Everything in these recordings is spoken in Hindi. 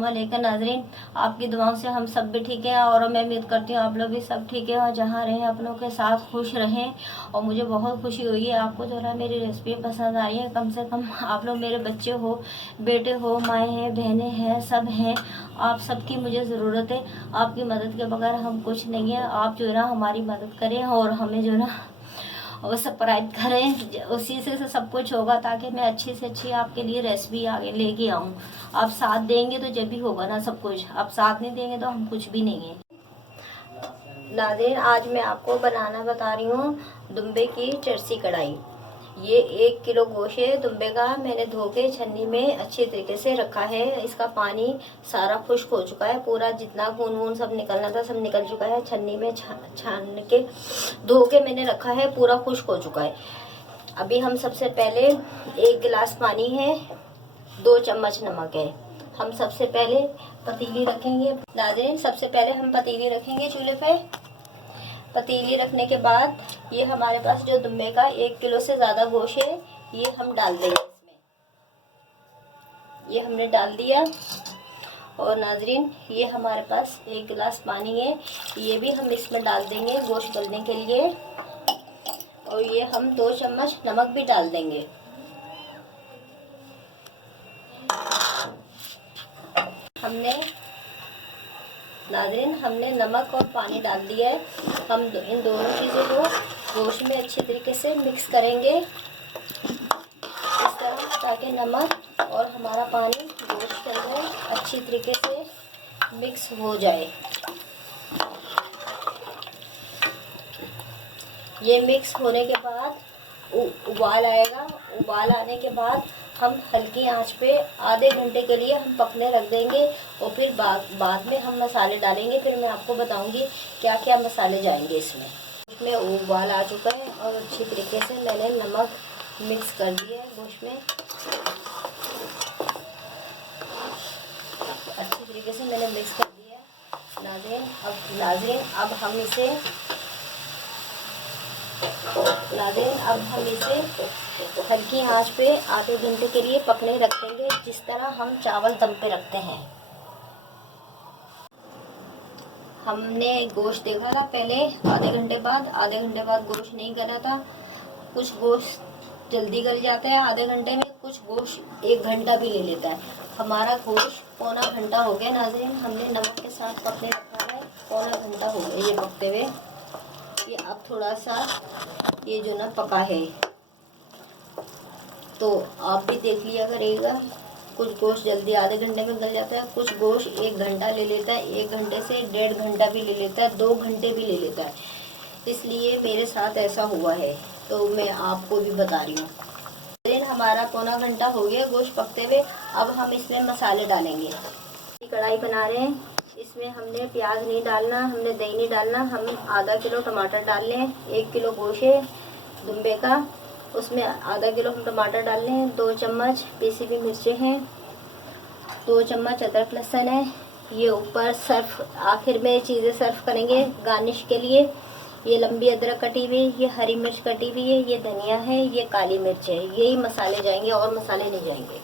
वालेकुम नाजरीन, आपकी दुआओं से हम सब भी ठीक हैं और मैं उम्मीद करती हूँ आप लोग भी सब ठीक है और जहाँ रहें अपनों के साथ खुश रहें। और मुझे बहुत खुशी हुई है आपको जो है मेरी रेसिपी पसंद आई है। कम से कम आप लोग मेरे बच्चे हो, बेटे हो, माएँ हैं, बहनें हैं, सब हैं। आप सबकी मुझे ज़रूरत है। आपकी मदद के बगैर हम कुछ नहीं है। आप जो है ना हमारी मदद करें और हमें जो है ना वो सब्सक्राइब करें, उसी से सब कुछ होगा ताकि मैं अच्छी से अच्छी आपके लिए रेसिपी आगे लेके आऊँ। आप साथ देंगे तो जब भी होगा ना सब कुछ, आप साथ नहीं देंगे तो हम कुछ भी नहीं है। नाज़रीन, आज मैं आपको बनाना बता रही हूँ दुम्बे की चरसी कढ़ाई। ये 1 किलो गोश्त है दुम्बे का। मैंने धो के छन्नी में अच्छे तरीके से रखा है। इसका पानी सारा खुश्क हो चुका है, पूरा जितना खून वून सब निकलना था सब निकल चुका है। छन्नी में छान के धो के मैंने रखा है, पूरा खुश्क हो चुका है। अभी हम सबसे पहले 1 गिलास पानी है, 2 चम्मच नमक है। हम सबसे पहले पतीली रखेंगे। नाज़रीन, सबसे पहले हम पतीली रखेंगे चूल्हे पे। पतीली रखने के बाद ये हमारे पास जो दुम्बे का 1 किलो से ज़्यादा गोश्त है ये हम डाल देंगे इसमें। ये हमने डाल दिया। और नाज़रीन, ये हमारे पास 1 गिलास पानी है, ये भी हम इसमें डाल देंगे गोश्त गलने के लिए। और ये हम 2 चम्मच नमक भी डाल देंगे। नाज़रीन, हमने नमक और पानी डाल दिया है। हम इन दोनों चीज़ों को गोश्त में अच्छे तरीके से मिक्स करेंगे इस तरह, ताकि नमक और हमारा पानी गोश्त के अंदर अच्छी तरीके से मिक्स हो जाए। ये मिक्स होने के बाद उबाल आएगा। उबाल आने के बाद हम हल्की आंच पे आधे घंटे के लिए हम पकने रख देंगे। और फिर बाद में हम मसाले डालेंगे। फिर मैं आपको बताऊंगी क्या क्या मसाले जाएंगे इसमें उबाल आ चुका है और अच्छी तरीके से मैंने नमक मिक्स कर दिया है गोश्त में। अच्छी तरीके से मैंने मिक्स कर दिया है। नाज़रीन, अब हम इसे हल्की आंच पे आधे घंटे के लिए पकने रख देंगे, जिस तरह हम चावल दम पे रखते हैं। हमने गोश्त देखा था पहले, आधे घंटे बाद गोश्त नहीं गला था। कुछ गोश्त जल्दी गल जाता है आधे घंटे में, कुछ गोश्त 1 घंटा भी ले लेता है। हमारा गोश्त पौना घंटा हो गया नाज़रीन, हमने नमक के साथ पकने रखा है। पौना घंटा हो गया ये पकते हुए। ये अब थोड़ा सा ये जो ना पका है, तो आप भी देख लिया करिएगा। कुछ गोश्त जल्दी आधे घंटे में गल जाता है, कुछ गोश्त 1 घंटा ले लेता है, 1 घंटे से 1.5 घंटा भी ले लेता है, 2 घंटे भी ले लेता है। इसलिए मेरे साथ ऐसा हुआ है, तो मैं आपको भी बता रही हूँ। हमारा पौना घंटा हो गया गोश्त पकते हुए। अब हम इसमें मसाले डालेंगे। कढ़ाई बना रहे हैं, इसमें हमने प्याज नहीं डालना, हमने दही नहीं डालना। हम आधा किलो टमाटर डाल लें। 1 किलो गोश्त है दुम्बे का, उसमें आधा किलो हम टमाटर डाल लें। 2 चम्मच पीसी हुई मिर्चें हैं, 2 चम्मच अदरक लहसुन है। ये ऊपर सर्फ आखिर में चीज़ें सर्व करेंगे गार्निश के लिए। ये लंबी अदरक कटी हुई, ये हरी मिर्च कटी हुई है, ये धनिया है, ये काली मिर्च है। यही मसाले जाएंगे और मसाले नहीं जाएंगे।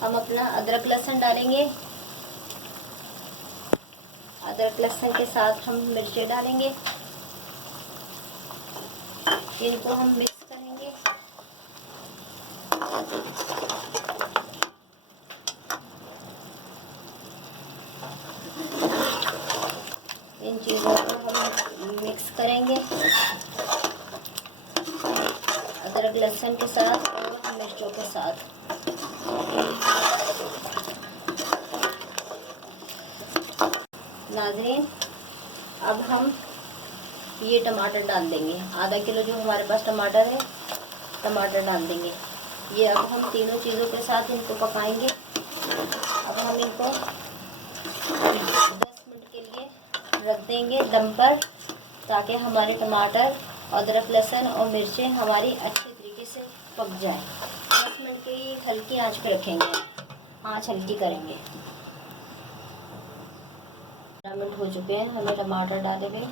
हम अपना अदरक लहसुन डालेंगे। अदरक लहसुन के साथ हम मिर्चें डालेंगे, इनको हम मिक्स करेंगे। इन चीज़ों को हम मिक्स करेंगे अदरक लहसुन के साथ और मिर्चों के साथ। नाज़रीन, अब हम ये टमाटर डाल देंगे। आधा किलो जो हमारे पास टमाटर है, टमाटर डाल देंगे। ये अब हम तीनों चीज़ों के साथ इनको पकाएंगे। अब हम इनको 10 मिनट के लिए रख देंगे दम पर, ताकि हमारे टमाटर, अदरक लहसुन और मिर्चें हमारी अच्छे तरीके से पक जाए। 10 मिनट की हल्की आंच पे रखेंगे, आंच हल्की करेंगे। 15 मिनट हो चुके हैं हमें टमाटर डाले हुए।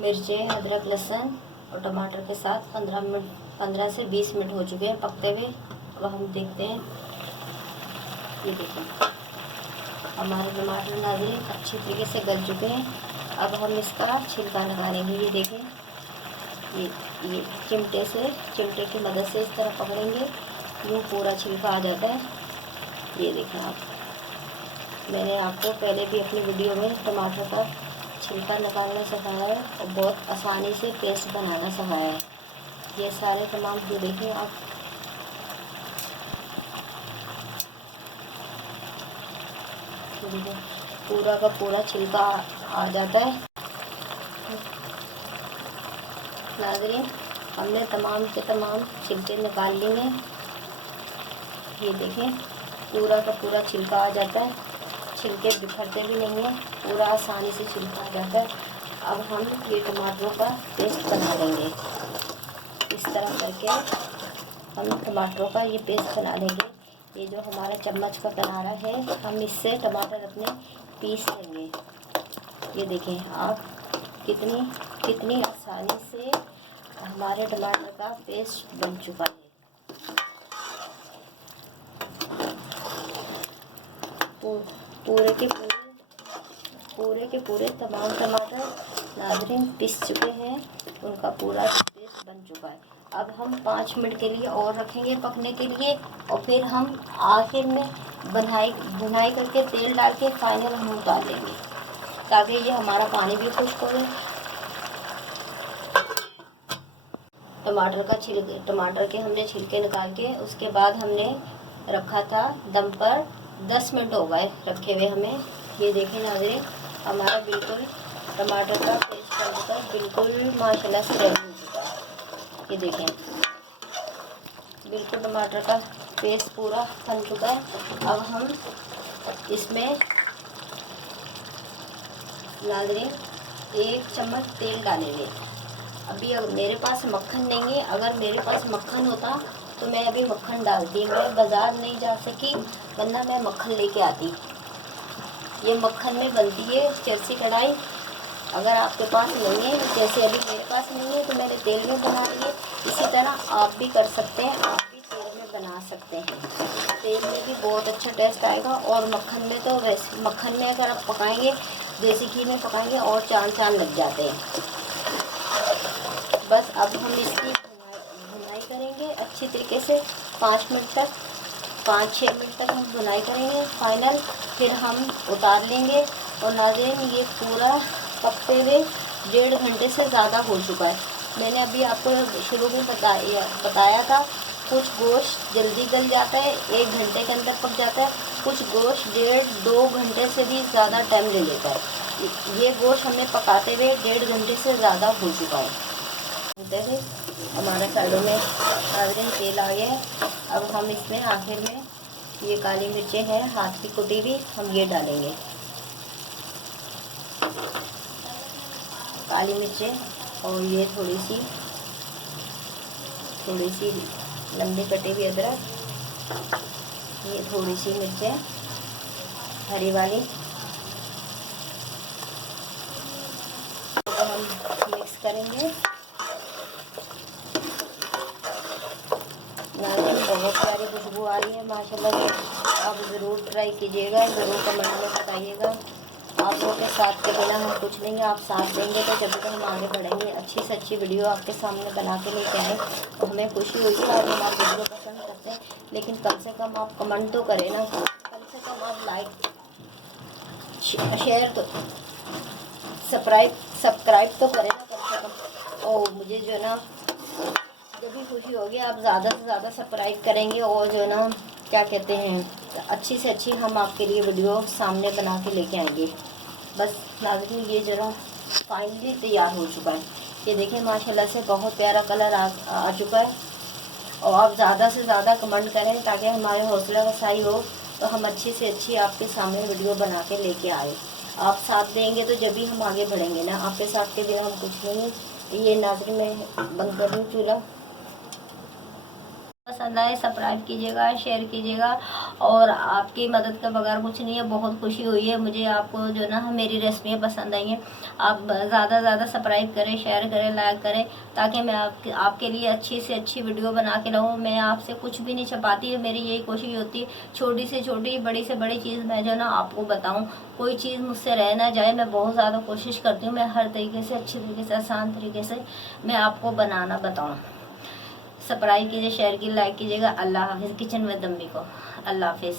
मिर्चें, अदरक लहसुन और टमाटर के साथ 15 से 20 मिनट हो चुके हैं पकते हुए। अब हम देखते हैं। ये देखें हमारे टमाटर नाज़रीन अच्छी तरीके से गल चुके हैं। अब हम इसका छिलका निकालेंगे। ये देखें, ये चिमटे की मदद से इस तरह पकड़ेंगे, यूँ पूरा छिलका आ जाता है। ये देखें आप, मैंने आपको पहले भी अपनी वीडियो में टमाटर का छिलका निकालना सिखाया है और बहुत आसानी से पेस्ट बनाना सिखाया है। ये सारे तमाम जो देखें आप, पूरा का पूरा छिलका आ जाता है। नाज़रीन हमने तमाम के तमाम छिलके निकाल लिए हैं। ये देखें पूरा का पूरा छिलका आ जाता है, छिलके बिखरते भी नहीं हैं, पूरा आसानी से छिलका आ जाता है। अब हम ये टमाटरों का पेस्ट बना लेंगे। इस तरह करके हम टमाटरों का ये पेस्ट बना लेंगे। ये जो हमारा चम्मच का किनारा है, हम इससे टमाटर अपने पीस लेंगे। ये देखें आप, कितनी आसानी से हमारे टमाटर का पेस्ट बन चुका है। पूरे के पूरे तमाम टमाटर नाज़रीन पिस चुके हैं, उनका पूरा पेस्ट बन चुका है। अब हम 5 मिनट के लिए और रखेंगे पकने के लिए, और फिर हम आखिर में भुनाई करके तेल डाल के फाइनल हम उतार लेंगे, ताकि ये हमारा पानी भी खुश्क हो। टमाटर के हमने छिलके निकाल के उसके बाद हमने रखा था दम पर। 10 मिनट हो गए रखे हुए हमें। ये देखें नाज़रीन हमारा बिल्कुल टमाटर का पेस्ट बनकर बिल्कुल माशाल्लाह से रेडी हो चुका है। ये देखें बिल्कुल टमाटर का पेस्ट पूरा बन चुका है। अब हम इसमें नाज़रीन 1 चम्मच तेल डालेंगे। अभी मेरे पास मक्खन नहीं है, अगर मेरे पास मक्खन होता तो मैं अभी मक्खन डालती। मैं बाज़ार नहीं जा सकी, वरना मैं मक्खन लेके आती। ये मक्खन में बनती है चरसी कढ़ाई। अगर आपके पास नहीं है, जैसे अभी मेरे पास नहीं है, तो मैंने तेल में बना ली है। इसी तरह आप भी कर सकते हैं, आप भी तेल में बना सकते हैं। तेल में भी बहुत अच्छा टेस्ट आएगा, और मक्खन में तो वैसे मक्खन में अगर आप पकाएंगे, देसी घी में पकाएंगे और चांद लग जाते हैं। बस अब हम इसकी भुनाई करेंगे अच्छी तरीके से 5-6 मिनट तक हम भुनाई करेंगे फाइनल। फिर हम उतार लेंगे। और नाज़रीन ये पूरा पकते हुए 1.5 घंटे से ज़्यादा हो चुका है। मैंने अभी आपको शुरू में बताया था, कुछ गोश्त जल्दी गल जाता है, 1 घंटे के अंदर पक जाता है। कुछ गोश्त 1.5-2 घंटे से भी ज़्यादा टाइम ले लेता है। ये गोश्त हमें पकाते हुए 1.5 घंटे से ज़्यादा हो चुका है। हमारा साइडों में नाज़रीन तेल आ गया है। अब हम इसमें आखिर में ये काली मिर्चें हैं हाथ की कुटी हुई, हम ये डालेंगे। काली मिर्चें और ये थोड़ी सी लंबी कटी हुई अदरक, ये थोड़ी सी मिर्चें हरी वाली, तो हम मिक्स करेंगे। बहुत प्यारी खुशबू आ रही है माशाल्लाह से। आप ज़रूर ट्राई कीजिएगा, ज़रूर कमेंट में बताइएगा। आप लोगों के साथ के बिना हम कुछ नहीं है, आप साथ देंगे तो जब तक हम आगे बढ़ेंगे। अच्छी से अच्छी वीडियो आपके सामने बना के लेके आए, तो हमें खुशी हुई है। आप हमारी वीडियो पसंद करते हैं, लेकिन कम से कम आप कमेंट तो करें ना, कम से कम आप लाइक शेयर तो सब्सक्राइब तो करें ना कम से कम। और मुझे जो है ना जब भी खुशी होगी, आप ज़्यादा से ज़्यादा सब्सक्राइब करेंगे, और जो है ना क्या कहते हैं, अच्छी से अच्छी हम आपके लिए वीडियो सामने बना के लेके आएंगे। बस नाज़रीन ये जो ना फाइनली तैयार हो चुका है। ये देखें माशाल्लाह से बहुत प्यारा कलर आ चुका है। और आप ज़्यादा से ज़्यादा कमेंट करें, ताकि हमारे हौसला अफजाई हो, तो हम अच्छी से अच्छी आपके सामने वीडियो बना के लेके आए। आप साथ देंगे तो जब भी हम आगे बढ़ेंगे ना, आपके साथ के बिना हम कुछ नहीं। ये नाज़रीन मैं बंद कर दूँ चूल्हा। पसंद आए सब्सक्राइब कीजिएगा, शेयर कीजिएगा। और आपकी मदद के बगैर कुछ नहीं है। बहुत खुशी हुई है मुझे, आपको जो ना मेरी रेसिपियाँ पसंद आई हैं। आप ज़्यादा से ज़्यादा सब्सक्राइब करें, शेयर करें, लाइक करें, ताकि मैं आपके लिए अच्छी से अच्छी वीडियो बना के लाऊँ। मैं आपसे कुछ भी नहीं छुपाती है, मेरी यही कोशिश होती है छोटी से छोटी, बड़ी से बड़ी चीज़ मैं जो ना आपको बताऊँ। कोई चीज़ मुझसे रह ना जाए, मैं बहुत ज़्यादा कोशिश करती हूँ। मैं हर तरीके से, अच्छे तरीके से, आसान तरीके से मैं आपको बनाना बताऊँ। सब्सक्राइब कीजिए, शेयर कीजिए, लाइक कीजिएगा। अल्लाह हाफिज़। किचन विद अम्मी को अल्लाह हाफिज़।